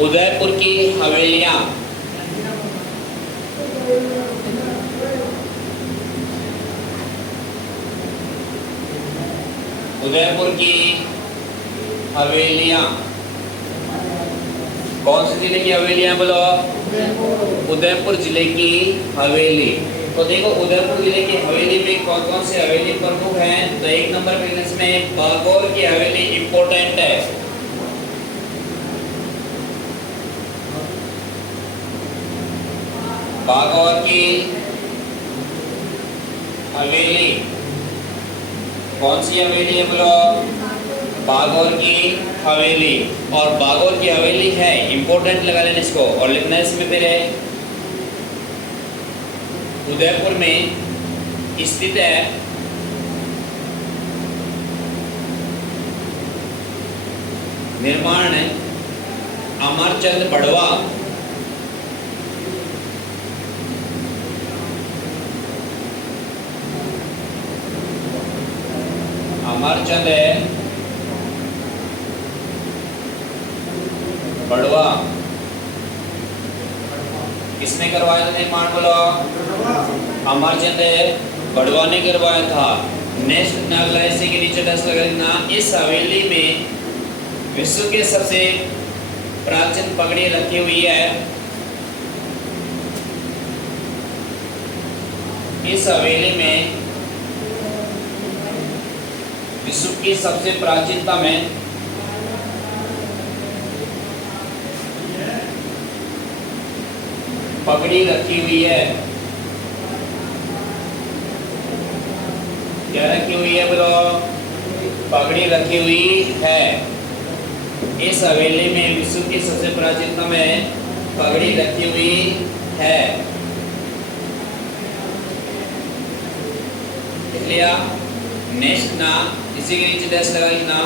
उदयपुर की हवेलियां। उदयपुर की हवेलियां कौन से जिले की हवेलियां बोलो? उदयपुर जिले की हवेली। तो देखो उदयपुर जिले की हवेली में कौन कौन से हवेली प्रमुख हैं? तो एक नंबर पे इसमें बागौर की हवेली इंपॉर्टेंट है। बागौर की हवेली कौन सी हवेली है बोलो? बागौर की हवेली। और बागौर की हवेली है इंपॉर्टेंट, लगा लेना इसको और लिखना है इसमें फिर है उदयपुर में स्थित है। निर्माण अमरचंद बड़वा। अमरचंद बड़वा किसने करवाया था निर्माण बोलो? अमरचंद बड़वा ने करवाया था। नेक्स्ट नागला इसी के नीचे 10 लगा देना। इस हवेली में विश्व के सबसे प्राचीन पगड़ी रखी हुई है। इस हवेली में विश्व की सबसे प्राचीनतम है पगड़ी रखी हुई है। क्या रखी हुई है बोलो? पगड़ी रखी हुई है। इस हवेली में विश्व की सबसे प्राचीनतम है पगड़ी रखी हुई है। लिख लिया? नेक्स्ट ना इसी के नीचे 10 लगा लिखना।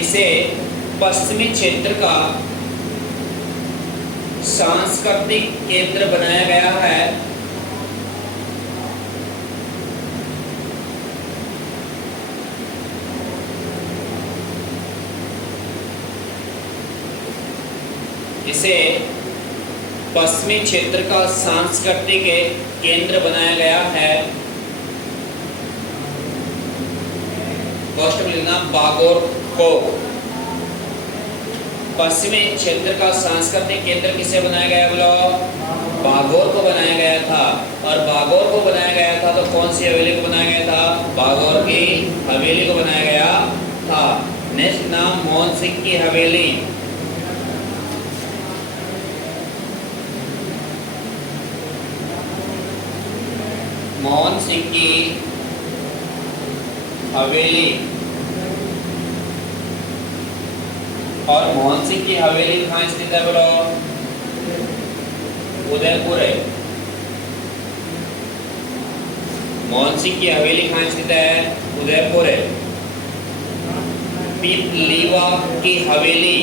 इसे पश्चिमी क्षेत्र का सांस्कृतिक केंद्र बनाया गया है। इसे पश्चिमी क्षेत्र का सांस्कृतिक केंद्र बनाया गया है। फर्स्ट में लिखना बागौर को। पश्चिमी क्षेत्र का सांस्कृतिक केंद्र किसे बनाया गया बोलो? बागौर को बनाया गया था। और बागौर को बनाया गया था तो कौन सी हवेली को बनाया गया था? बागौर की हवेली को बनाया गया था। नेक्स्ट नाम मोहन सिंह की हवेली। मोहन सिंह की हवेली। और मोहन सिंह की हवेली कहाँ स्थित है बोलो? उदयपुर है। मोहन सिंह की हवेली कहाँ स्थित है? उदयपुर है। पीपलीवा की हवेली।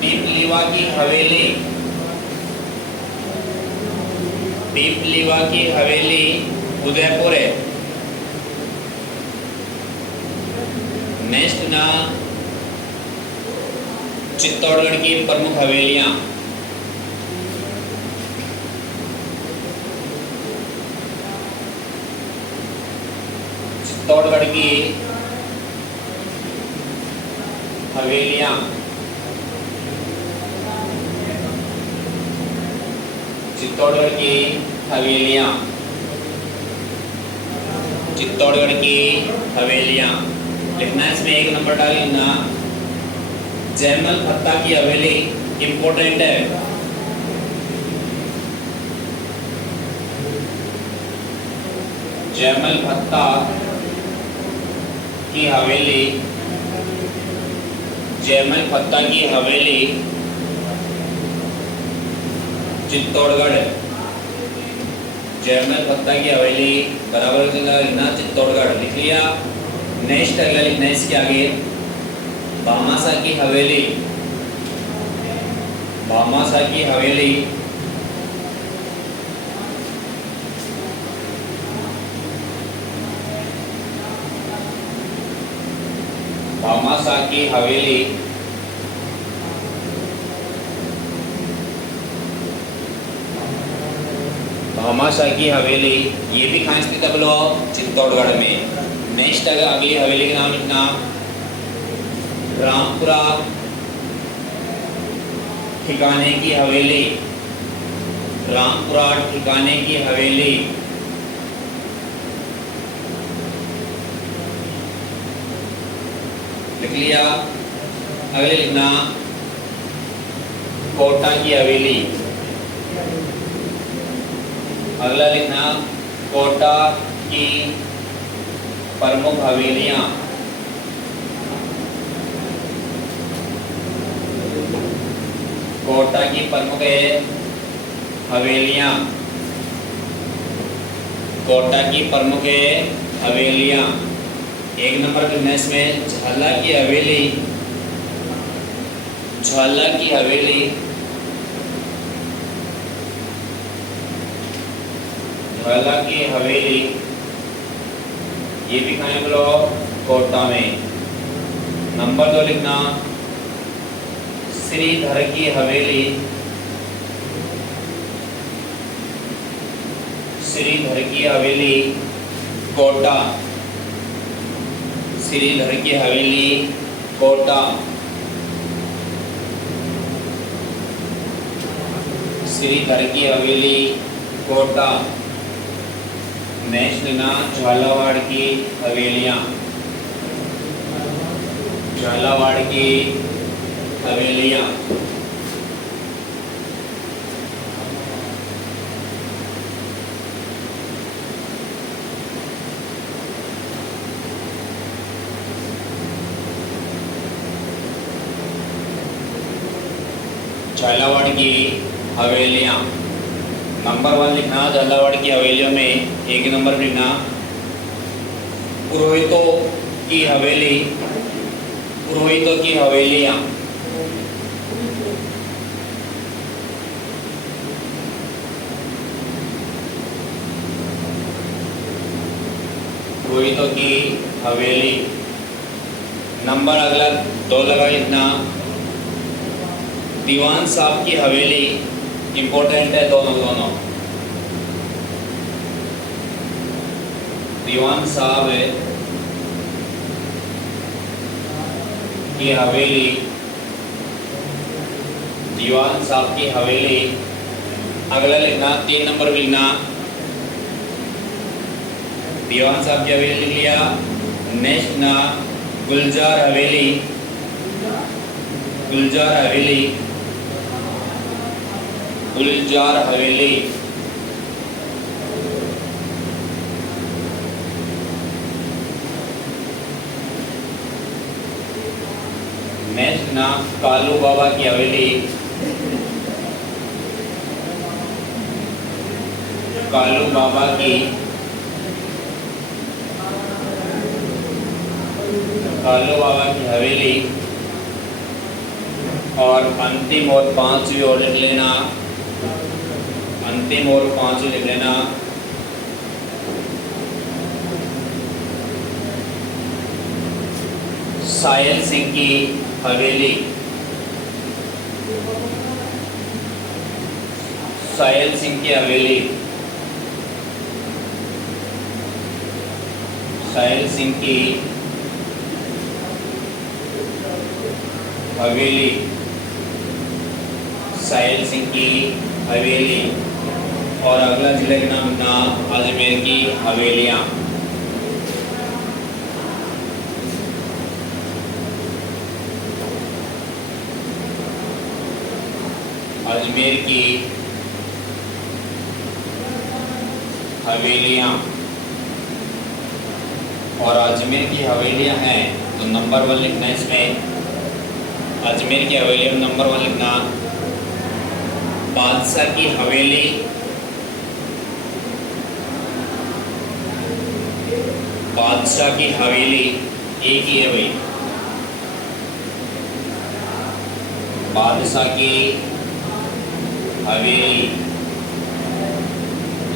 पीपलीवा की हवेली। पीपलीवा की हवेली उदयपुर है। नेक्स्ट ना चित्तौड़गढ़ की प्रमुख हवेलियां। चित्तौड़गढ़ की हवेलियां। चित्तौड़गढ़ की हवेलियां। चित्तौड़गढ़ की हवेलियां लिखना। इसमें एक नंबर डाल लेना। जयमल भत्ता की हवेली इंपॉर्टेंट है। जयमल भत्ता की हवेली। जयमल भत्ता की हवेली चित्तौड़गढ़। जयमल भत्ता की हवेली बराबर लिखना चित्तौड़गढ़। लिख लिया? नेक्स्ट अगला लिखना है इसके आगे भामाशाह की हवेली। भामाशाह की हवेली भामाशाह की हवेली, भामाशाह की हवेली ये भी कहाँ स्थित है बोलो? चित्तौड़गढ़ में। नेक्स्ट अगर अगली हवेली का नाम लिखना रामपुरा ठिकाने की हवेली, रामपुरा ठिकाने की हवेली। लिख लिया। अगले लिखना कोटा की हवेली, अगला लिखना कोटा की प्रमुख हवेलियां, कोटा की प्रमुख हवेलियां, कोटा की प्रमुख हवेलियां। एक नंबर लिखना इसमें झाला की हवेली, झाला की हवेली, झाला की हवेली ये भी कहाँ है बोलो? कोटा में। नंबर 2 लिखना श्रीधर की हवेली, श्रीधर की हवेली कोटा, श्रीधर की हवेली कोटा, श्रीधर की हवेली कोटा। नेक्स्ट लेना झालावाड़ की हवेलियां, झालावाड़ की हवेलियां। झालावाड़ की हवेलियां। नंबर 1 लिखना झालावाड़ की हवेलियों में। एक नंबर लिखना पुरोहितों की हवेली, पुरोहितों की हवेलियां, पुरोहितों की हवेली। नंबर अगला 2 लगा लिखना दीवान साहब की हवेली। इंपॉर्टेंट है दोनों। दीवान साहब की हवेली, दीवान साहब की हवेली। अगला लिखना 3 नंबर लिखना दीवान साहब की हवेली लिख लिया। नेक्स्ट ना गुलजार हवेली, गुलजार हवेली, गुलजार हवेली। नेक्स्ट ना कालू बाबा की हवेली, कालू बाबा की, कालू बाबा की हवेली। और अंतिम और 5वीं और लिख लेना, अंतिम और 5वीं लिख लेना सायल सिंह की हवेली, सायल सिंह की हवेली, सायल सिंह की हवेली, साहिल सिंह की हवेली। और अगला जिले का नाम ना अजमेर की हवेलियां, अजमेर की हवेलियां। और अजमेर की हवेलियां हैं तो नंबर 1 लिखना इसमें अजमेर की हवेली में। नंबर 1 लिखना बादशाह की हवेली, बादशाह की हवेली एक ही है भाई, बादशाह की हवेली।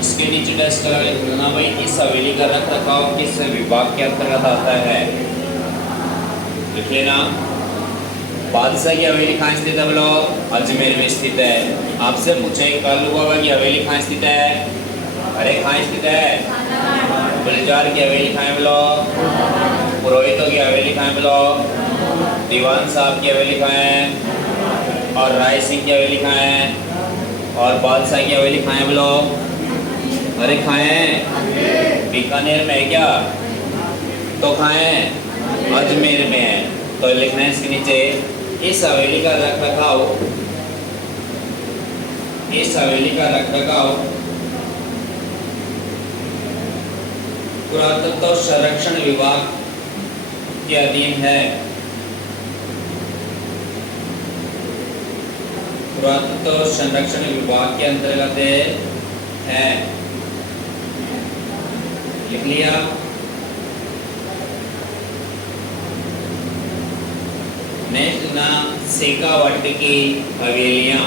इसके नीचे टेस्ट करा लिखना भाई इस हवेली का रख रखाव किस विभाग के अंतर्गत आता है। लिख लेना। बादशाह की हवेली कहाँ स्थित है बोलो? अजमेर में स्थित है। आपसे पूछे कालू बाबा की हवेली कहाँ स्थित है? अरे कहाँ स्थित है? गुलजार की हवेली कहाँ है बोलो? पुरोहितों की हवेली कहाँ है बोलो? दीवान साहब की हवेली कहाँ है? और राय सिंह की हवेली कहाँ है? और बादशाह की हवेली कहाँ है बोलो? अरे कहाँ है? बीकानेर में है क्या? तो कहाँ है? अजमेर में है। तो लिखना है इसके नीचे, इस हवेली का रखरखाव, इस हवेली का रखरखाव पुरातत्व संरक्षण विभाग के अधीन है। पुरातत्व संरक्षण विभाग के अंतर्गत है। लिख लिया। नेक्स्ट ना, शेखावाटी की हवेलियां,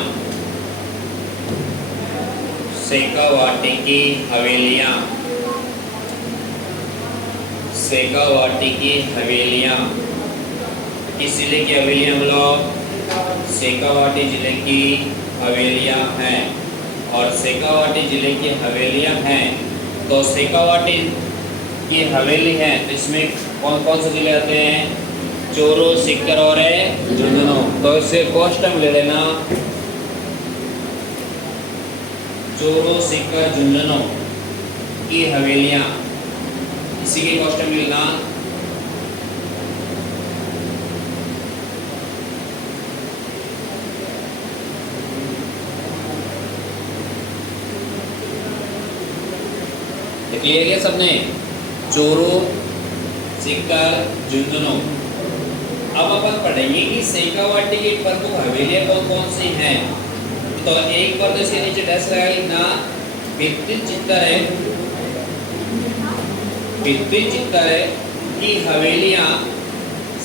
शेखावाटी की हवेलियां, शेखावाटी की हवेलियां किस जिले की हवेलियां बोलो? शेखावाटी जिले की हवेलियां हैं। और शेखावाटी जिले की हवेलियां हैं तो शेखावाटी की हवेली है तो इसमें कौन कौन से जिले आते हैं? चोरू, सीकर और झुंझुनू। तो इसे कोष्टक ले लेना, चोरू, सीकर, झुंझुनू की हवेलियां, इसी के कोष्टक में लेना। क्लियर है सबने? चोरू, सीकर, झुंझुनू। अब अपन पढ़ेंगे कि शेखावाटी की प्रमुख हवेलियां कौन कौन सी हैं। तो एक बार तो इसके नीचे डैश लगा लिखना, भित्ति चित्तर है, भित्ति चित्तर है की हवेलियां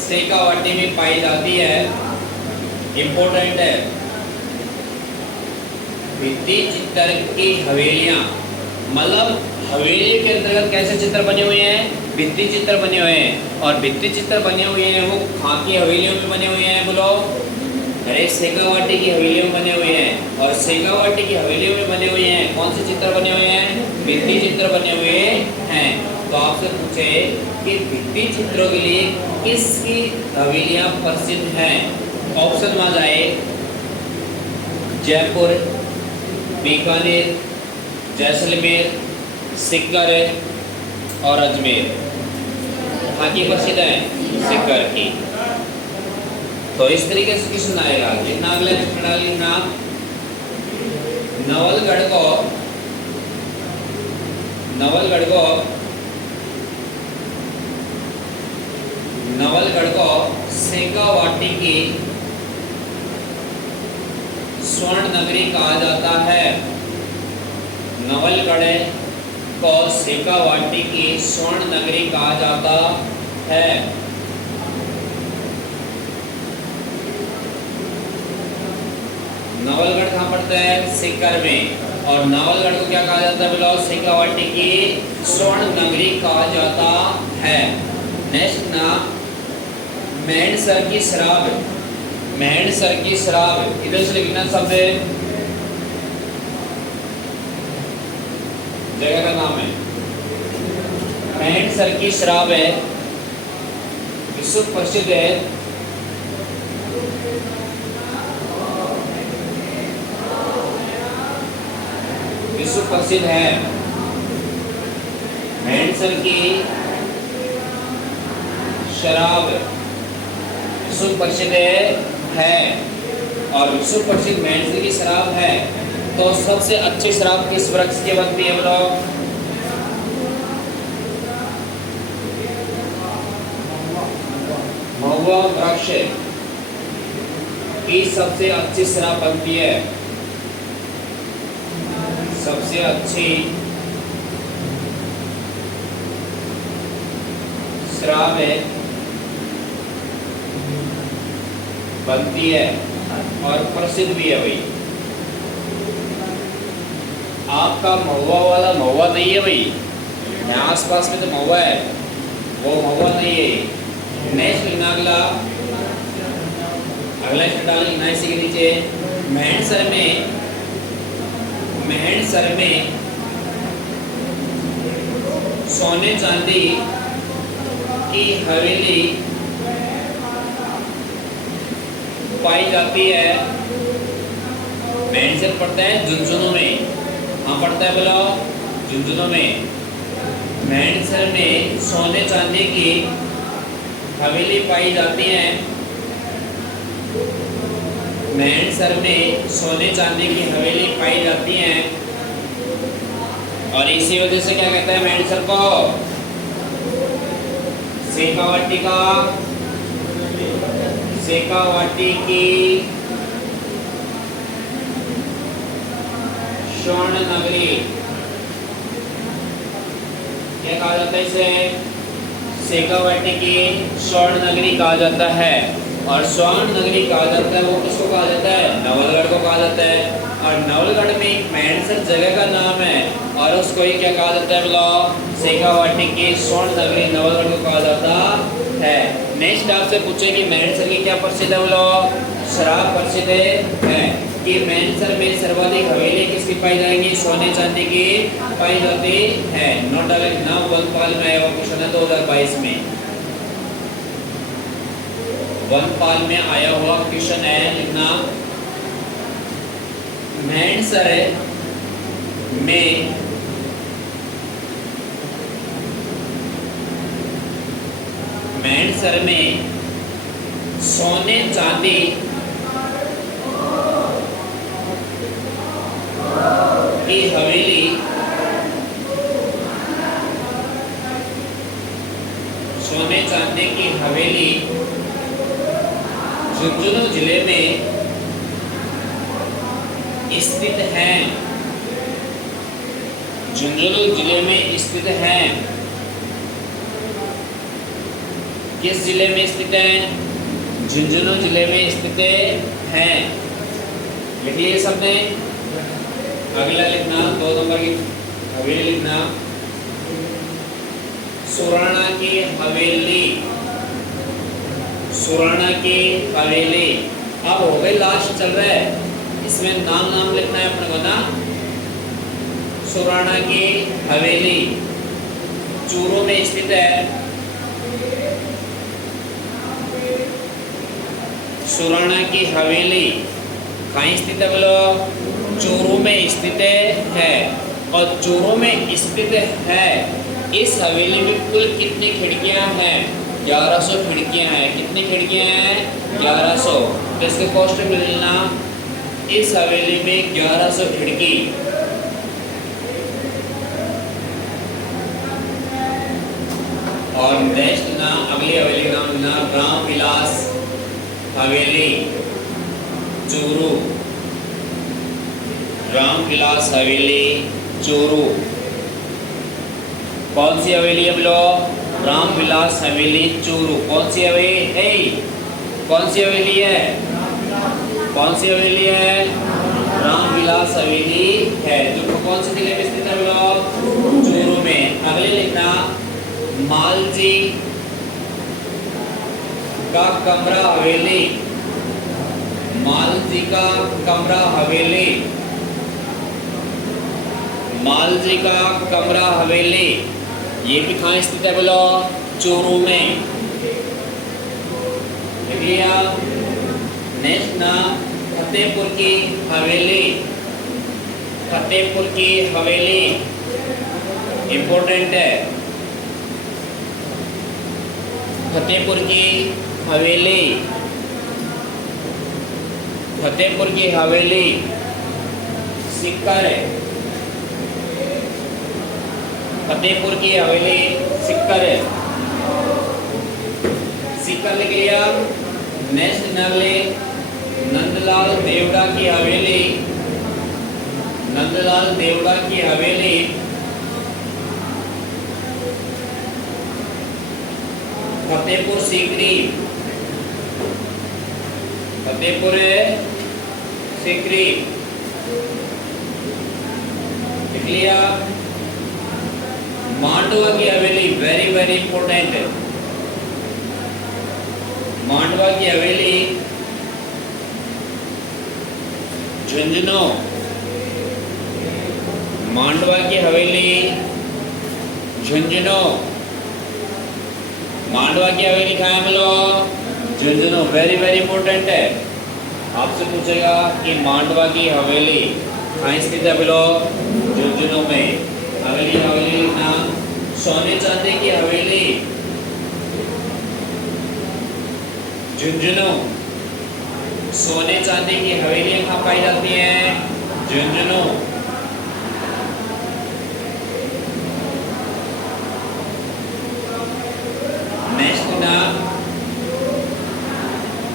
शेखावाटी में पाई जाती है। इंपॉर्टेंट है, भित्ति चित्तर की हवेलियां, मतलब हवेली के अंतर्गत कैसे चित्र बने हुए हैं? भित्ति चित्र बने हुए हैं। और भित्ति चित्र बने हुए हैं वो कहाँ की हवेलियों में बने हुए हैं बोलो? अरे शेखावाटी की हवेलियों में बने हुए हैं। और शेखावाटी की हवेलियों में बने हुए हैं कौन से चित्र बने हुए हैं? भित्ति चित्र बने हुए हैं। तो आपसे पूछे कि भित्ति चित्रों के लिए किसकी हवेलियां प्रसिद्ध हैं? ऑप्शन में जाए जयपुर, बीकानेर, जैसलमेर, सीकर और अजमेर। कहाँ की प्रसिद्ध है? सीकर की। तो इस तरीके से क्वेश्चन आएगा। लिखना अगले प्रश्न लिखना, नवलगढ़ को, नवलगढ़ को, नवलगढ़ को शेखावाटी की स्वर्ण नगरी कहा जाता है। नवलगढ़ को शेखावाटी की स्वर्ण नगरी कहा जाता है। नवलगढ़ कहाँ पड़ता है? सीकर में। और नवलगढ़ को क्या कहा जाता है बोलो? शेखावाटी की स्वर्ण नगरी कहा जाता है। नेक्स्ट ना, मेहणसर की शराब, मेहणसर की शराब, इधर से लिखना शब्द जगह का नाम है। मेहणसर की शराब है, विश्व प्रसिद्ध है। विश्व प्रसिद्ध है। मेहणसर की शराब विश्व प्रसिद्ध है। और विश्व प्रसिद्ध मेहणसर की शराब है तो सबसे अच्छी शराब किस वृक्ष की बनती है बोलो? महुआ वृक्ष की सबसे अच्छी शराब बनती है। सबसे अच्छी शराब बनती है और प्रसिद्ध भी है भाई। आपका महुआ वाला महुआ नहीं है भाई, यहाँ आसपास में तो महुआ है, वो महुआ नहीं है। नेक्स्ट लिखना अगला स्टेटमेंट लिखना इसी के नीचे मेहंडसर में सोने चांदी की हवेली पाई जाती है। मेहंडसर पड़ता है झुंझुनू में, हाँ पड़ता है बोलो झुंझुनू में। मेहंडसर में सोने चांदी की हवेली पाई जाती है। मेहंडसर में सोने चांदी की हवेली पाई जाती है और इसी वजह से क्या कहते हैं मेहंडसर को? शेखावाटी की स्वर्ण नगरी क्या कहा जाता है इसे? शेखावाटी की स्वर्ण नगरी कहा जाता है। और स्वर्ण नगरी कहा जाता है वो किसको कहा जाता है? नवलगढ़ को कहा जाता है। और नवलगढ़ में एक मेहंडसर जगह का नाम है और उसको ही क्या कहा जाता है बोलो? शेखावाटी की स्वर्ण नगरी नवलगढ़ को कहा जाता है। नेक्स्ट आपसे पूछे कि मेहंडसर की क्या प्रसिद्ध है बोलो? शराब प्रसिद्ध है कि मेहंडसर में सर्वाधिक हवेली किसकी पाई जाएंगी? सोने चांदी की पाई जाती है। नोट डालें ना, वनपाल में आया हुआ क्वेश्चन है 2022 में। वनपाल में आया हुआ क्वेश्चन है, लिखना मेहंडसर में सोने चांदी की हवेली झुंझुनू जिले में स्थित है। झुंझुनू जिले में स्थित है। किस जिले में स्थित है? झुंझुनू जिले में स्थित है। लिख लिए सबने? अगला लिखना 2 नंबर की हवेली लिखना सुराणा की हवेली। सुराणा की हवेली अब हो गई, लास्ट चल रहा है, इसमें नाम लिखना है अपने को ना। सुराणा की हवेली चूरू में स्थित है। सुराणा की हवेली कहाँ स्थित है बोलो? चूरू में स्थित है। और चूरू में स्थित है इस हवेली में कुल कितनी खिड़कियां हैं? 1100 खिड़कियां हैं। कितनी खिड़कियां हैं? 1100। तो इसके कॉस्ट मिलना इस हवेली में 1100 खिड़की। और नेक्स्ट ना अगली हवेली का नाम लेना रामविलास हवेली चूरू। रामविलास हवेली चूरू कौन सी हवेली है बोलो? रामविलास हवेली चूरू। कौन सी हवेली? कौन सी हवेली है? कौन सी हवेली है? रामविलास हवेली है जो कौन से जिले में स्थित है बोलो? चूरू में। अगले लिखना मालजी का कमरा हवेली। मालजी का कमरा हवेली। मालजी का कमरा हवेली ये भी कहाँ स्थित है बोलो? चूरू में। नेक्स्ट ना फतेहपुर की हवेली। फतेहपुर की हवेली इंपॉर्टेंट है। फतेहपुर की हवेली। फतेहपुर की हवेली सिक्कर है। फतेहपुर की हवेली सिक्कर है। सिक्कर लिख लिया। नेक्स्ट नगले नंदलाल देवड़ा की हवेली। नंदलाल देवड़ा की हवेली फतेहपुर सीकरी। फतेहपुर सीकरी लिख लिया। मांडवा की हवेली वेरी इंपोर्टेंट है। मांडवा की हवेली झुंझुनू, मांडवा की हवेली झुंझुनू, मांडवा की हवेली कहाँ है बोलो? झुंझुनू। वेरी वेरी इंपॉर्टेंट है, आपसे पूछेगा कि मांडवा की हवेली कहाँ स्थित है बोलो? झुंझुनू में। हवेली हवेली नाम सोने चांदी की हवेली झुंझुनू, सोने चांदी की हवेलियां कहाँ पाई जाती हैं? झुंझुनू। नेक्स्ट नाम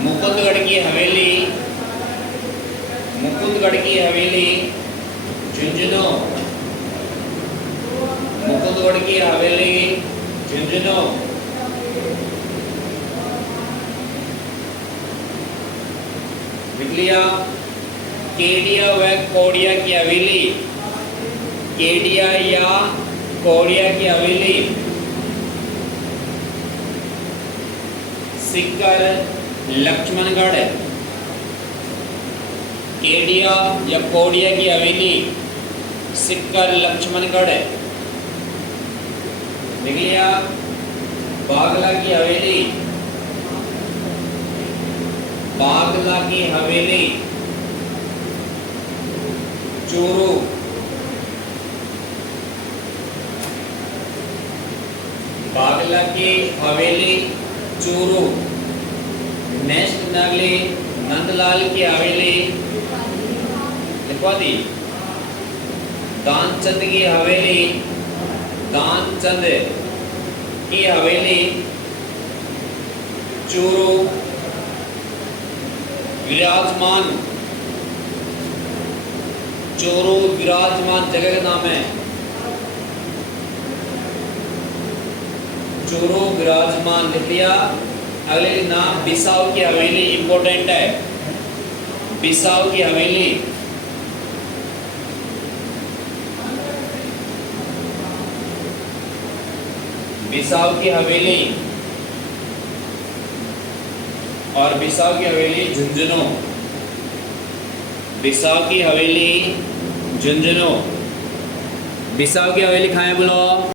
मुकुंदगढ़ की हवेली, मुकुंदगढ़ की हवेली झुंझुनू, मुकुंदगढ़ की हवेली झुंझुनू। लिख लिया। केडिया व कोडिया की हवेली, केडिया या कोडिया की हवेली सिक्कर लक्ष्मणगढ़, केडिया या कोडिया की हवेली सिक्कर लक्ष्मणगढ़। लिख लिया। बागला की हवेली, बागला की हवेली चूरू, बागला की हवेली चूरू। नेक्स्ट नगली नंदलाल की हवेली लिखवा दी। दानचंद की हवेली, दानचंद की हवेली चूरू। विराजमान, चूरू विराजमान जगह का नाम है, चूरू विराजमान। लिख लिया। अगले नाम बिसाऊ की हवेली, इंपॉर्टेंट है। बिसाऊ की हवेली, बिसाऊ की हवेली और बिसाऊ की हवेली झुंझुनू, बिसाऊ की हवेली झुंझुनू। बिसाऊ की हवेली कहाँ है बोलो?